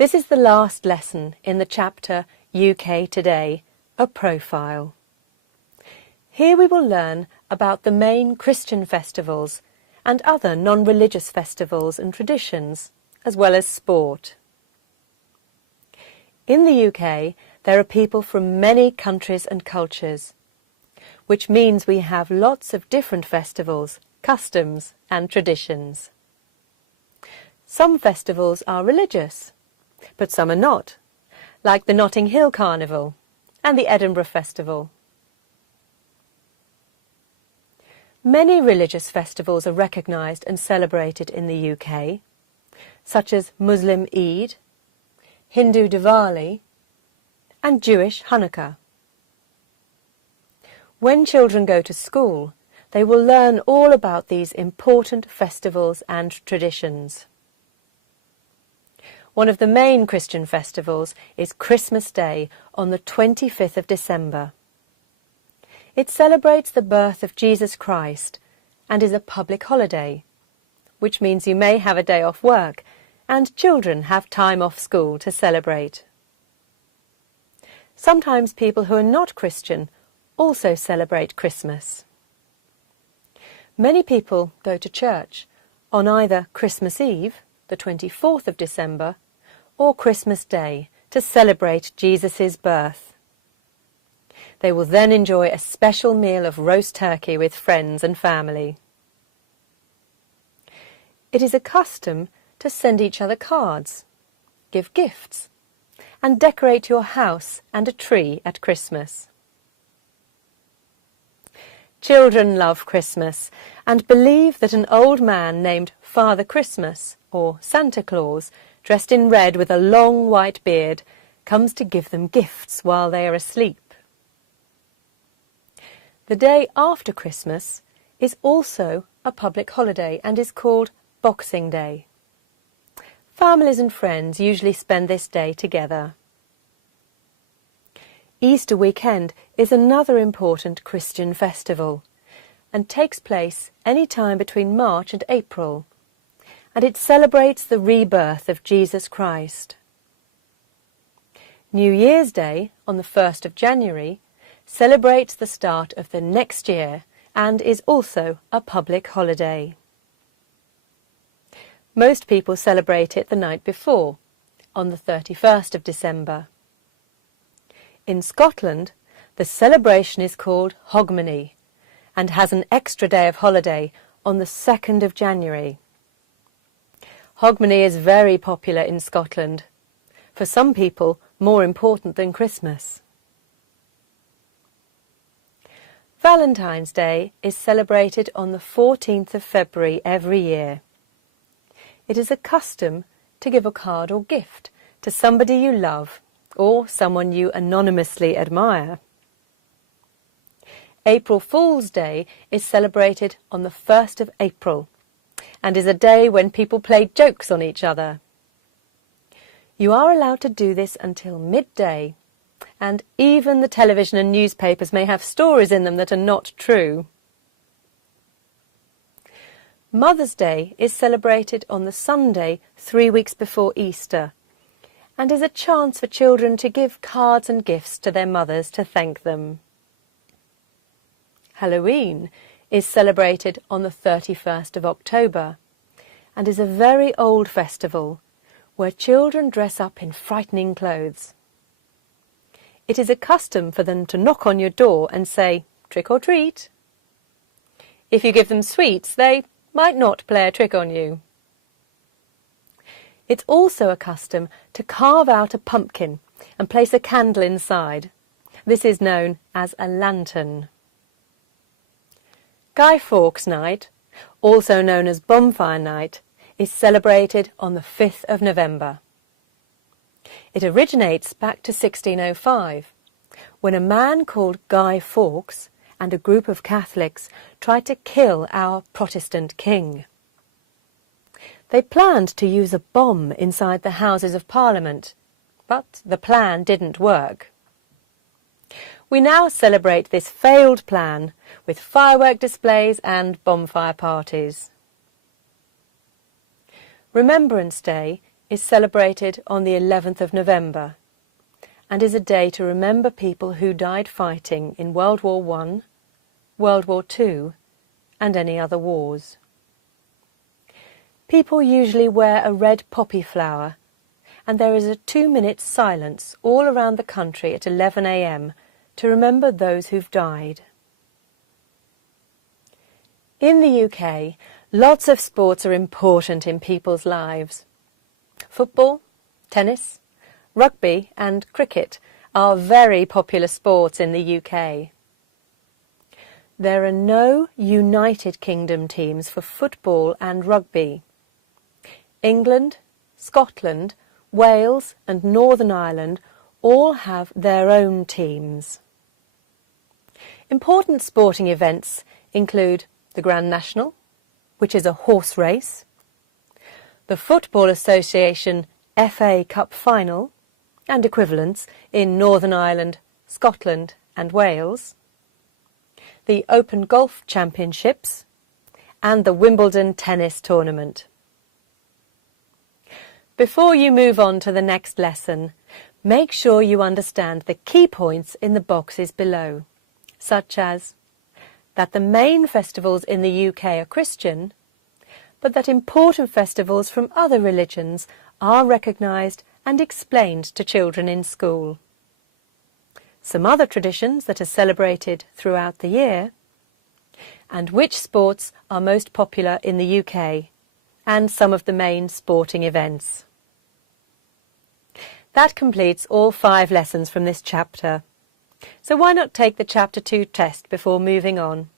This is the last lesson in the chapter UK Today, a profile. Here we will learn about the main Christian festivals and other non-religious festivals and traditions, as well as sport. In the UK, there are people from many countries and cultures, which means we have lots of different festivals, customs and traditions. Some festivals are religious, but some are not, like the Notting Hill Carnival and the Edinburgh Festival. Many religious festivals are recognised and celebrated in the UK, such as Muslim Eid, Hindu Diwali and Jewish Hanukkah. When children go to school, they will learn all about these important festivals and traditions. One of the main Christian festivals is Christmas Day on the 25th of December. It celebrates the birth of Jesus Christ and is a public holiday, which means you may have a day off work and children have time off school to celebrate. Sometimes people who are not Christian also celebrate Christmas. Many people go to church on either Christmas Eve, the 24th of December, or Christmas Day to celebrate Jesus' birth. They will then enjoy a special meal of roast turkey with friends and family. It is a custom to send each other cards, give gifts, and decorate your house and a tree at Christmas. Children love Christmas and believe that an old man named Father Christmas, or Santa Claus, dressed in red with a long white beard, comes to give them gifts while they are asleep. The day after Christmas is also a public holiday and is called Boxing Day. Families and friends usually spend this day together. Easter weekend is another important Christian festival and takes place any time between March and April, and it celebrates the rebirth of Jesus Christ. New Year's Day, on the 1st of January, celebrates the start of the next year and is also a public holiday. Most people celebrate it the night before, on the 31st of December. In Scotland, the celebration is called Hogmanay and has an extra day of holiday on the 2nd of January. Hogmanay is very popular in Scotland, for some people more important than Christmas. Valentine's Day is celebrated on the 14th of February every year. It is a custom to give a card or gift to somebody you love or someone you anonymously admire. April Fool's Day is celebrated on the 1st of April and is a day when people play jokes on each other. You are allowed to do this until midday, and even the television and newspapers may have stories in them that are not true. Mother's Day is celebrated on the Sunday 3 weeks before Easter and is a chance for children to give cards and gifts to their mothers to thank them. Halloween is celebrated on the 31st of October and is a very old festival where children dress up in frightening clothes. It is a custom for them to knock on your door and say, "Trick or treat." If you give them sweets, they might not play a trick on you. It's also a custom to carve out a pumpkin and place a candle inside. This is known as a lantern. Guy Fawkes Night, also known as Bonfire Night, is celebrated on the 5th of November. It originates back to 1605, when a man called Guy Fawkes and a group of Catholics tried to kill our Protestant king. They planned to use a bomb inside the Houses of Parliament, but the plan didn't work. We now celebrate this failed plan with firework displays and bonfire parties. Remembrance Day is celebrated on the 11th of November and is a day to remember people who died fighting in World War I, World War II and any other wars. People usually wear a red poppy flower, and there is a 2-minute silence all around the country at 11 a.m. to remember those who've died. In the UK, lots of sports are important in people's lives. Football, tennis, rugby and cricket are very popular sports in the UK. There are no United Kingdom teams for football and rugby. England, Scotland, Wales and Northern Ireland all have their own teams. Important sporting events include the Grand National, which is a horse race, the Football Association FA Cup Final and equivalents in Northern Ireland, Scotland and Wales, the Open Golf Championships and the Wimbledon Tennis Tournament. Before you move on to the next lesson, make sure you understand the key points in the boxes below, such as that the main festivals in the UK are Christian, but that important festivals from other religions are recognised and explained to children in school. Some other traditions that are celebrated throughout the year, and which sports are most popular in the UK, and some of the main sporting events. That completes all 5 lessons from this chapter. So why not take the Chapter 2 test before moving on?